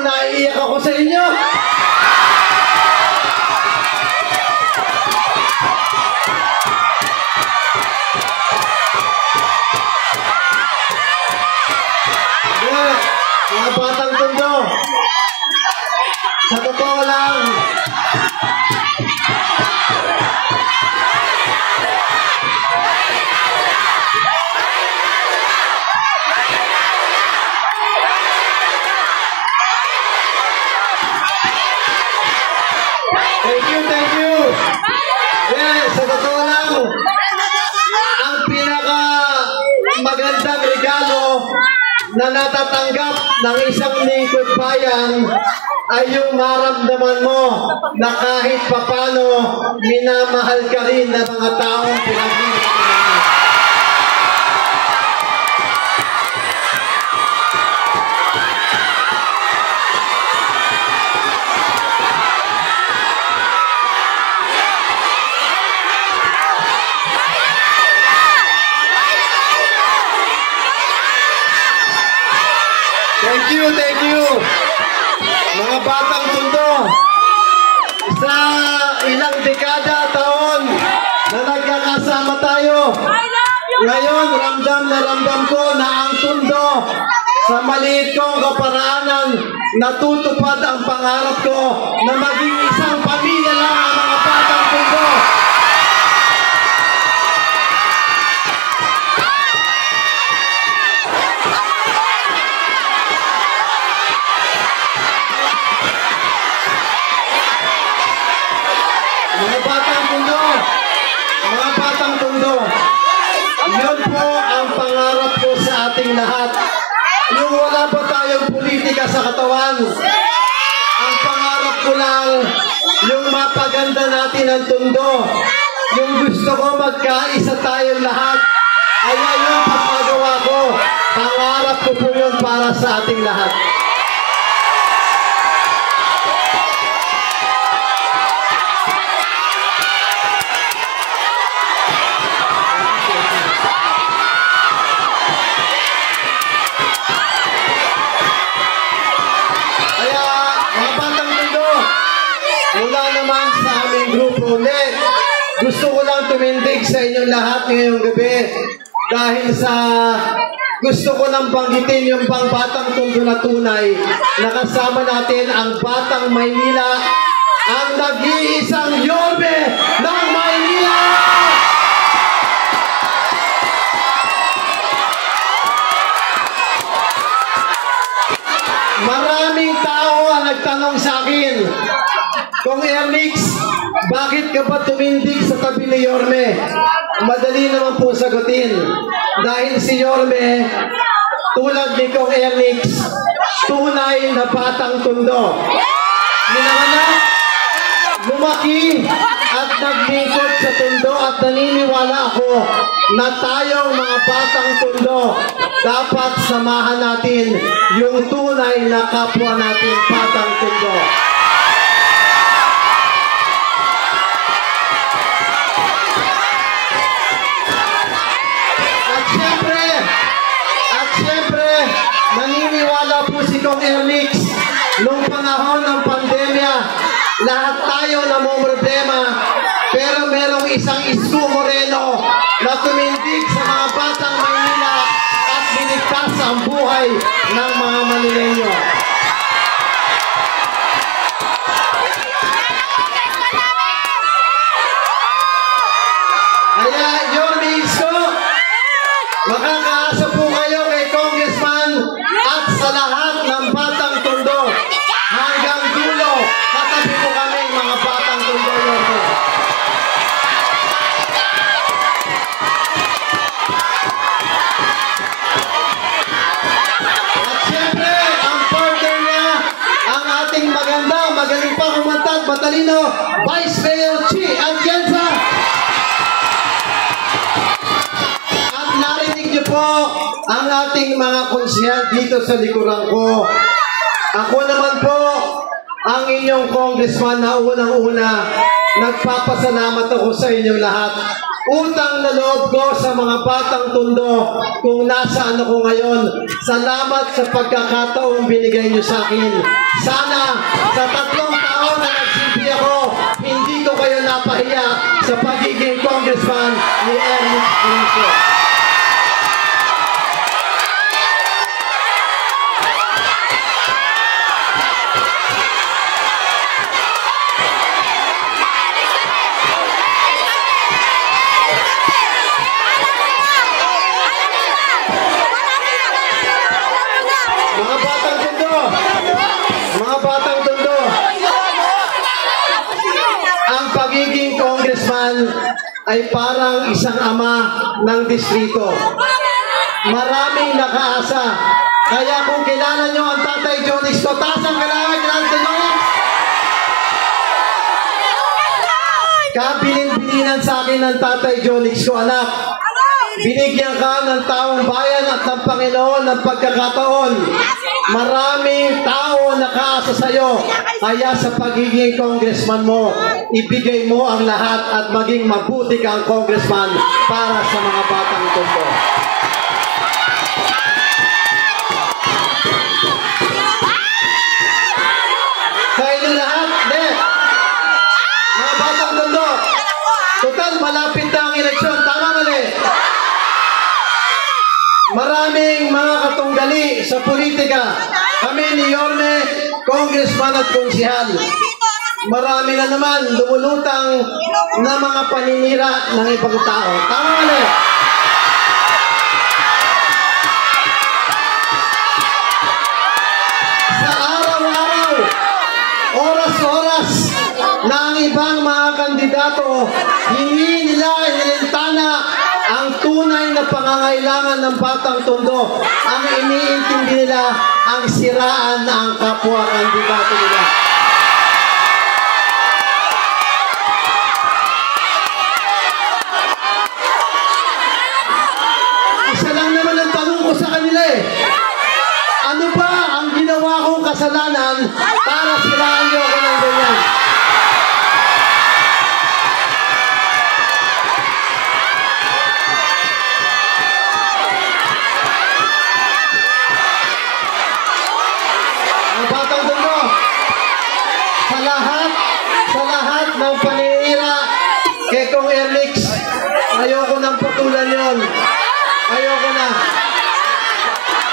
mo naiiyak ako sa inyo? Mga batang Tondo, sa totoo lang, Thank you. Yes, sa totoo lang, ang pinaka magandang regalo na natatanggap ng isang lingkod bayan ay yung maramdaman mo na kahit papano minamahal ka rin ng mga taong pinag-iingat mo. Thank you. Mga batang Tondo, sa ilang dekada taon na nagkakasama tayo, ngayon ramdam na ramdam ko na ang Tondo sa maliit kong kaparaanan natutupad ang pangarap ko na maging isang pamilya lang ang mga batang Tondo. Mga batang Tondo, yun po ang pangarap ko sa ating lahat. Yung wala pa tayong politika sa katawan, ang pangarap ko lang, yung mapaganda natin ang Tondo, yung gusto ko magkaisa tayong lahat, ay yung pagpagawa ko. Pangarap ko po yun para sa ating lahat. Mula naman sa aming grupo ulit, gusto ko lang tumindig sa inyong lahat ngayong gabi dahil sa gusto ko lang banggitin yung pangbatang Tondo na tunay na kasama natin ang Batang Maynila, ang nag-iisang Yorme ng Maynila! Maraming tao ang nagtanong sa akin, Kung Ernix, bakit ka ba tumindig sa tabi ni Yorme? Madali naman po sagutin. Dahil si Yorme, tulad ni Kong Ernix, tunay na batang Tondo. Minanganak, lumaki, at naglingkod sa Tondo at naniniwala ako na tayong mga batang Tondo, dapat samahan natin yung tunay na kapwa natin batang Tondo. At syempre, naniniwala po si Kong Ernix, nung panahon ng pandemya, lahat tayo namumroblema, pero merong isang Isko Moreno na tumindig sa mga batang Maynila at binigtas ang buhay ng mga Manileño. Kaya, Yorme Isko, makakaasa po kayo kay Congressman at sa lahat ng batang Tondo. Hanggang dulo, katabi po kami mga batang Tondo, Yorme. At siyempre, ang partner niya, ang ating magaling pa kumanta at matalino, Vice Mayor Chi Atienza. At narinig niyo po ang ating mga konsehal dito sa likuran ko. Ako naman po, ang inyong congressman na unang-una, nagpapasalamat ako sa inyong lahat utang na loob ko sa mga batang Tondo kung nasaan ako ngayon. Salamat sa pagkakataong binigay niyo sa akin. Sana sa 3 taon na nagsilbi ako, hindi ko kayo napahiya sa pagiging congressman ni Ernix Bonifacio. Mga batang Tondo, ang pagiging congressman ay parang isang ama ng distrito. Maraming nakaasa. Kaya kung kilala nyo ang Tatay Jonix ko, taas ang kalaway, kilala nyo Jonix? Kabilin-bilinan sa akin ng Tatay Jonix ko, anak. Binigyan ka ng taong bayan at ng Panginoon ng pagkakataon. Maraming tao nakaasa sa iyo. Kaya sa pagiging congressman mo, ibigay mo ang lahat at maging mabuti kang congressman para sa mga batang Tondo. Sa inyo lahat, mga batang Tondo, total malapit na ang eleksyon. Tama mali? Maraming mga katunggali sa politika. Kami ni Yorme, congressman at konsihal. Marami na naman lumulutang na mga paninira ng ibang tao. Tama mali? Sa araw-araw, oras-oras na ang ibang mga kandidato, hindi nila inilintana ang tunay na pangangailangan ng batang Tondo. Ang iniintindi nila ang siraan na ang kapwa kandidato nila. Isa lang naman ang tanong ko sa kanila ano ba ang ginawa kong kasalanan para siraan niyo ako ng ganyan? Ng paninira kay Kong Ernix, ayoko nang patulan yon. Ayoko na.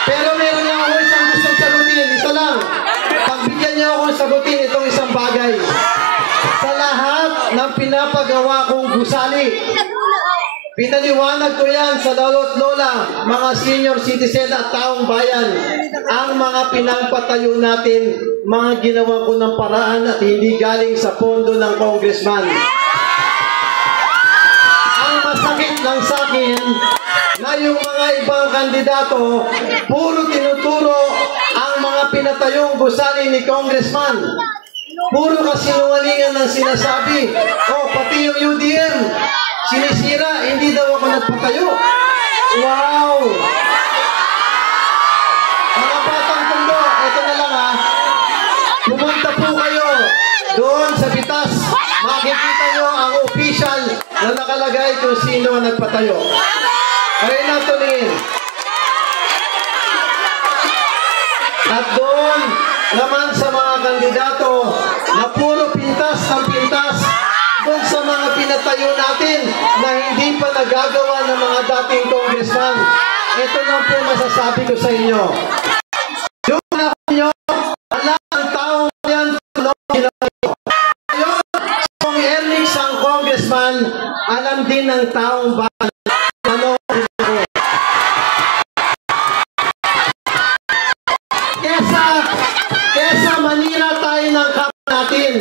Pero meron niya ako isang gustong sagutin. Ito lang. Pagbigyan niya ako sagutin itong isang bagay. Sa lahat ng pinapagawa kong gusali, pinaliwanag ko yan sa lolo't lola, mga senior citizen at taong bayan. Ang mga pinampatayo natin, mga ginawa ko ng paraan at hindi galing sa pondo ng congressman. Ang masakit lang sa akin na yung mga ibang kandidato, puro tinuturo ang mga pinatayong gusali ni congressman. Puro kasinungalingan ang sinasabi. Pati yung UDM, sinisira, hindi daw ako nagpatayo. Wow! Mga batang Tondo, ito na lang pumunta po kayo doon sa Bitas. Makikita nyo ang official na nakalagay kung sino ang nagpatayo. Kayo na tumingin. At doon naman sa mga kandidato na puro pintas ng pintas doon sa mga pinatayo natin na hindi pa nagagawa ng mga dating congressman. Ito lang po masasabi ko sa inyo. Yung anak nyo, alam ang taong yan, yung kung Ernix ang congressman, alam din ng taong bayan. Kesa manira tayo ng kapwa natin,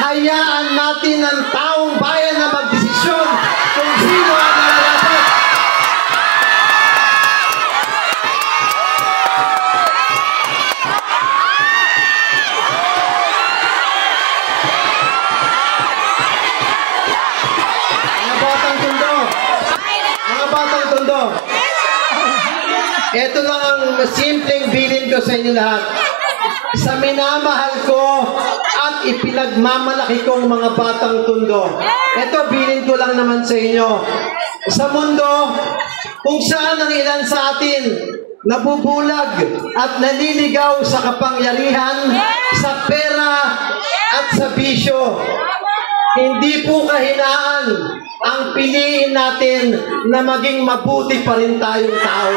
hayaan natin ang taong bayan na magdesisyon kung sino ang nalalapat. Mga batang Tondo, ito lang ang simpleng bilin ko sa inyo lahat. Sa minamahal ko at ipinagmamalaki kong mga batang Tondo. Ito, bilin ko lang naman sa inyo. Sa mundo, kung saan ang ilan sa atin nabubulag at naliligaw sa kapangyarihan, sa pera at sa bisyo, hindi po kahinaan ang piliin natin na maging mabuti pa rin tayong tao.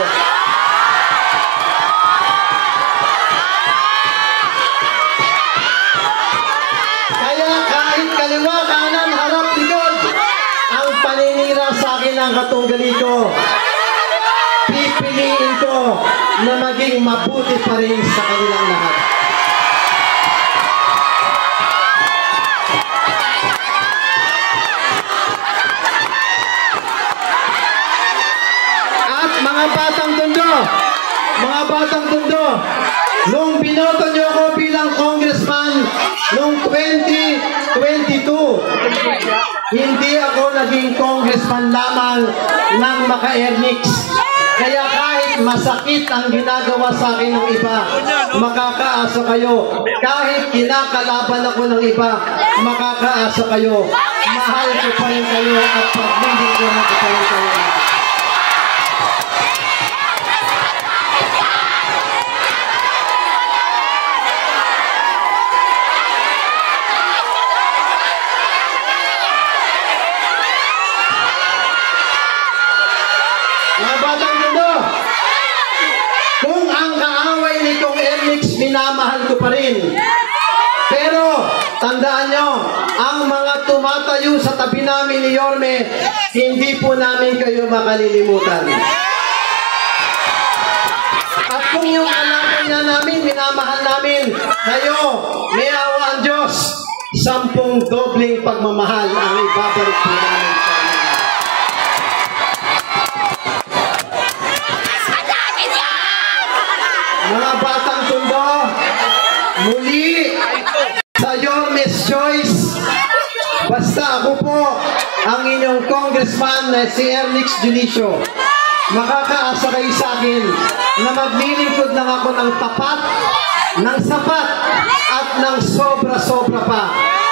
Kaya kahit kaliwa, kanan, harap, likod, ang paninira sa akin ng katunggali ko, pipiliin ko na maging mabuti pa rin sa kanilang lahat. At mga batang Tondo, nung binoto niyo ako bilang congressman noong 2022, hindi ako naging congressman lamang ng Maka-Ernix. Kaya kahit masakit ang ginagawa sa akin ng iba, makakaasa kayo. Kahit kinakalaban ako ng iba, makakaasa kayo. Mahal ko pa rin kayo at paglilingkuran ko pa rin kayo. Mga batang Tondo, kung ang kaaway ni Kong Ernix, minamahal ko pa rin. Pero, tandaan nyo, ang mga tumatayo sa tabi namin ni Yorme, hindi po namin kayo makalilimutan. At kung yung anak niya namin, minamahal namin, kayo, may awa ang Diyos, 10 dobling pagmamahal ang ibabalik po namin sa inyo. Mga batang Tondo, muli sa Yorme's Choice, basta ako po ang inyong congressman na si Ernix Junicio. Makakaasa kayo sa akin na maglilingkod lang ako ng tapat, ng sapat, at ng sobra-sobra pa,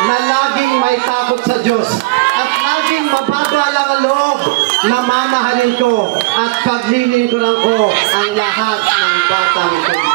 na laging may takot sa Diyos at laging mababa lang ang loob na mamahalin ko at paglilingkuran ko ang lahat ng batang Tondo.